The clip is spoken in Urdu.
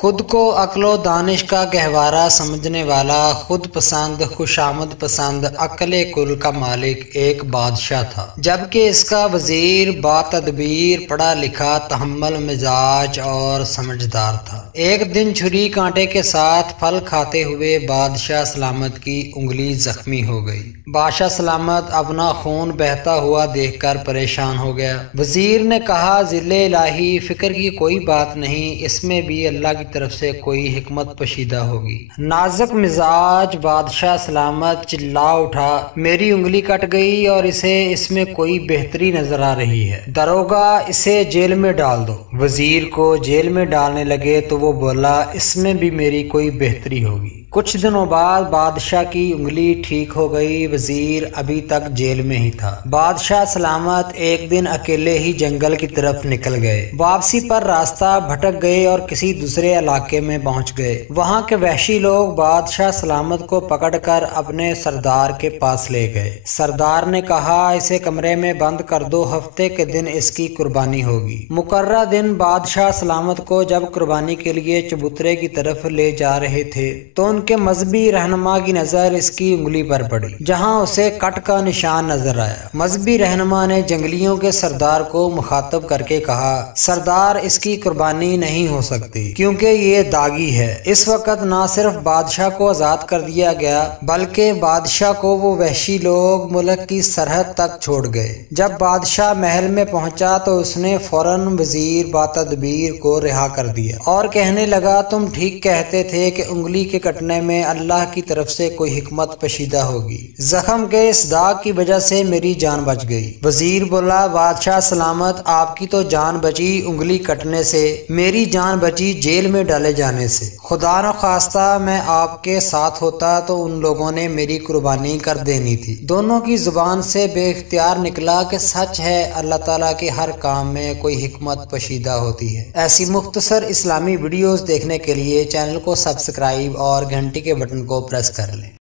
خود کو عقل و دانش کا گہوارہ سمجھنے والا، خود پسند، خوشامد پسند، عقل کل کا مالک ایک بادشاہ تھا، جبکہ اس کا وزیر با تدبیر، پڑھا لکھا، تحمل مزاج اور سمجھدار تھا۔ ایک دن چھری کانٹے کے ساتھ پھل کھاتے ہوئے بادشاہ سلامت کی انگلی زخمی ہو گئی۔ بادشاہ سلامت اپنا خون بہتا ہوا دیکھ کر پریشان ہو گیا۔ وزیر نے کہا، ذل الہی، فکر کی کوئی بات نہیں، اس میں بھی اللہ کی طرف سے کوئی حکمت پوشیدہ ہوگی۔ نازک مزاج بادشاہ سلامت چلا اٹھا، میری انگلی کٹ گئی اور اس میں کوئی بہتری نظر آ رہی ہے، داروغہ اسے جیل میں ڈال دو۔ وزیر کو جیل میں ڈالنے لگے تو وہ بولا، اس میں بھی میری کوئی بہتری ہوگی۔ کچھ دنوں بعد بادشاہ کی انگلی ٹھیک ہو گئی، وزیر ابھی تک جیل میں ہی تھا۔ بادشاہ سلامت ایک دن اکیلے ہی جنگل کی طرف نکل گئے۔ واپسی پر راستہ بھٹک گئے اور کسی دوسرے علاقے میں پہنچ گئے۔ وہاں کے وحشی لوگ بادشاہ سلامت کو پکڑ کر اپنے سردار کے پاس لے گئے۔ سردار نے کہا، اسے کمرے میں بند کر دو، ہفتے کے دن اس کی قربانی ہوگی۔ مقررہ دن بادشاہ سلامت کو جب قربانی کے لیے چبوترے کی طرف لے جا رہے تھے تو ان کے مذہبی رہنما کی نظر اس کی انگلی پر پڑی، جہاں اسے کٹ کا نشان نظر آیا۔ مذہبی رہنما نے جنگلیوں کے سردار کو مخاطب کر کے کہا، سردار، اس کی قربانی نہیں ہو سکتی کیونکہ یہ داغی ہے۔ اس وقت نہ صرف بادشاہ کو آزاد کر دیا گیا بلکہ بادشاہ کو وہ وحشی لوگ ملک کی سرحد تک چھوڑ گئے۔ جب بادشاہ محل میں پہنچا تو اس نے فوراً وزیر با تدبیر کو رہا کر دیا اور کہنے لگا، تم ٹھیک کہتے تھے کہ انگلی کے کٹنے میں اللہ کی طرف سے کوئی حکمت پوشیدہ ہوگی۔ زخم کے اس داغ کی وجہ سے میری جان بچ گئی۔ وزیر بولا، بادشاہ سلامت، آپ کی تو جان بچی انگلی کٹنے سے، میری جان بچی جیل میں ڈالے جانے سے۔ خدا نخواستہ میں آپ کے ساتھ ہوتا تو ان لوگوں نے میری قربانی کر دینی تھی۔ دونوں کی زبان سے بے اختیار نکلا کہ سچ ہے، اللہ تعالیٰ کے ہر کام میں کوئی حکمت پوشیدہ ہوتی ہے۔ ایسی مختصر اسلامی ویڈیوز دیکھنے کے لیے چینل کو سبسکرائب اور گھنٹی کے بٹن کو پریس کر لیں۔